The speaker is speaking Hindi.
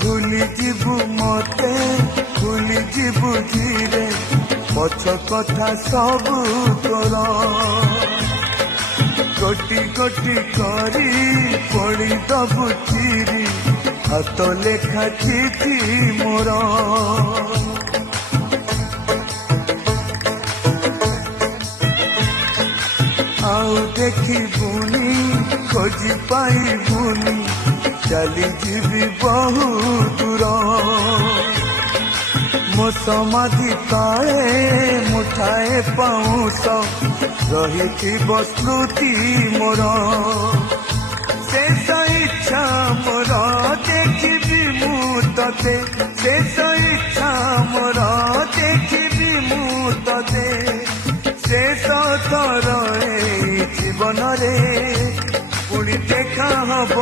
भूली जीवु मते भूली जीवु धीरे पछ कथा सबू तोर गोटी गोटी करी पड़ी दबु चिरी हाथ लेखा चिठी मोर आउ देखिबुनी खोजी पाइबुनी चली जीवी बहु दूर मो समाधि तले मुठाए पाउस रही स्मृति मोर शेष इच्छा मोर देखिबी मु तते शेष इच्छा मोर देखिबी मु तते शेष थर जीवन रे पुणी देखा हब।